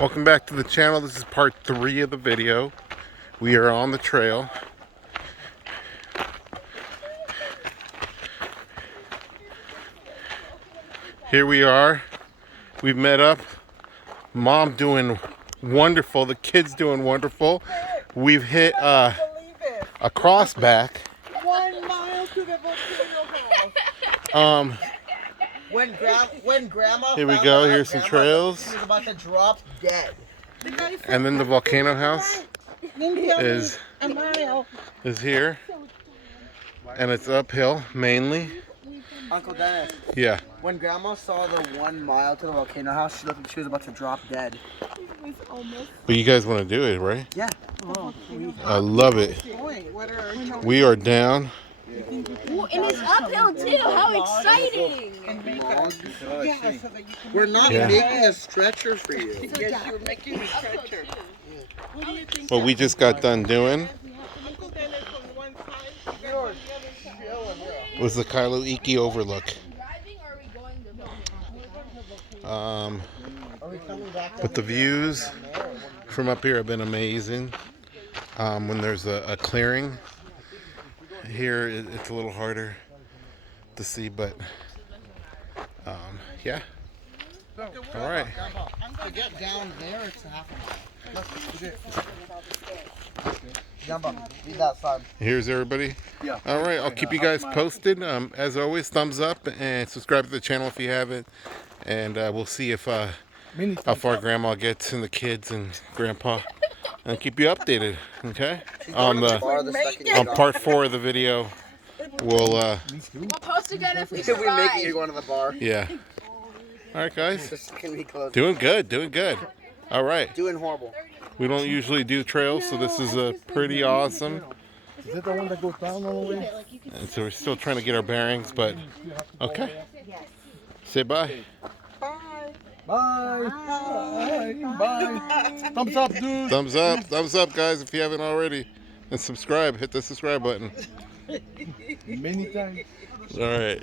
Welcome back to the channel. This is part 3 of the video. We are on the trail. Here we are. We've met up. Mom doing wonderful. The kids doing wonderful. We've hit a crossback. 1 mile to the volcano house. When grandma Here we found go. out Here's some grandma trails. She was about to drop dead. And then the volcano house is here. And it's uphill mainly. Uncle Dennis. Yeah. When grandma saw the 1 mile to the volcano house, she looked like she was about to drop dead. But you guys want to do it, right? Yeah. I love it. We are down. Well, and it's uphill too. How exciting! We're not making a stretcher for you. Yes, you're making a stretcher. What we just got done doing was the Kilauea overlook. But the views from up here have been amazing. When there's a clearing here, it's a little harder to see, but yeah. All right. To get down there, it's half a mile. Jumbo, leave that side. Here's everybody. Yeah. All right, I'll keep you guys posted. As always, thumbs up and subscribe to the channel if you haven't. And we'll see if how far Grandma gets and the kids and Grandpa, and keep you updated. Okay. On part 4 of the video, we'll post again if we We survive. make you going to the bar. yeah. All right, guys. This can be close. Doing good. Doing good. All right. Doing horrible. We don't usually do trails, so this is pretty awesome. Is that the one that goes down all the way? And so we're still trying to get our bearings, but okay. Say bye. Bye. Bye. Bye. Thumbs up, dude. Thumbs up, guys, if you haven't already. And subscribe. Hit the subscribe button. Many times. All right.